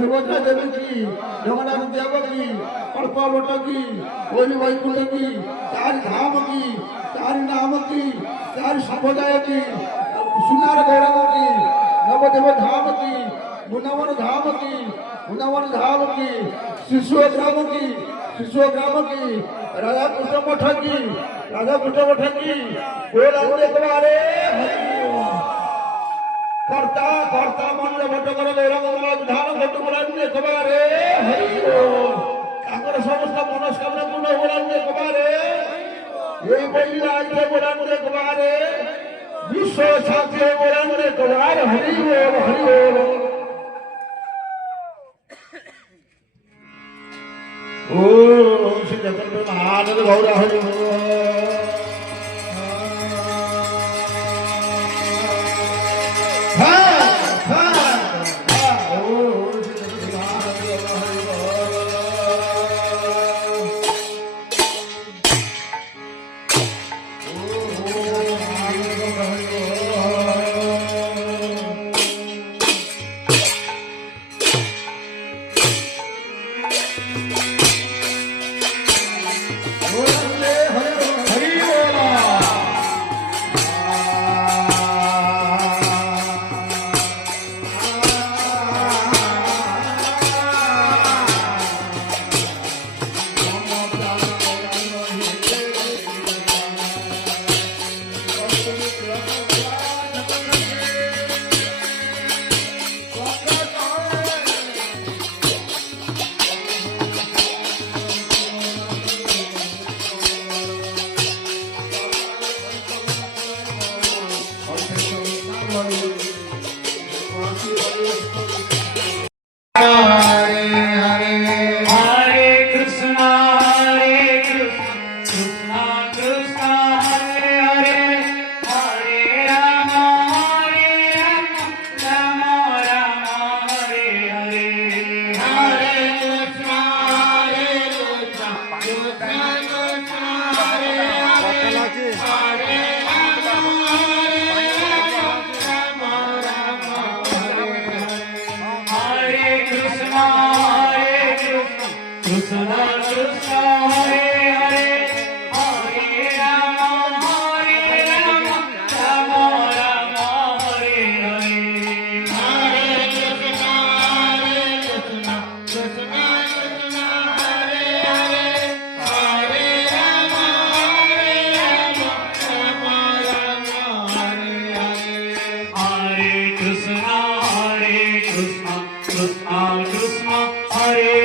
सुभद्रा देवी की, जगन्नाथ देव की, कल्पवट की, कोयली वैकुंठ की, चार धाम की, चार नाम की, चार संप्रदाय की, सुनार गौरव की, नवदेव धाम की, मुनवन धाम की, मुनवन धाम की, शिशु ग्राम की, राधा कृष्ण मठ की, राधा कृष्ण मठ की, गोलांदे कुमारे कर्ता कर्ता मंडल भट्टकर गौरंग विधान भट्टकुलांदे कुमारे हरिओ तांकर समस्त मनस्कामना पूर्ण बोलांदे कुमारे ये बलि राज्य बोलांदे कुमारे विश्व शांति बोलांदे कुमार हरिओ ओम श्री जगन्नाथ महादेव गौर हरिओ हरे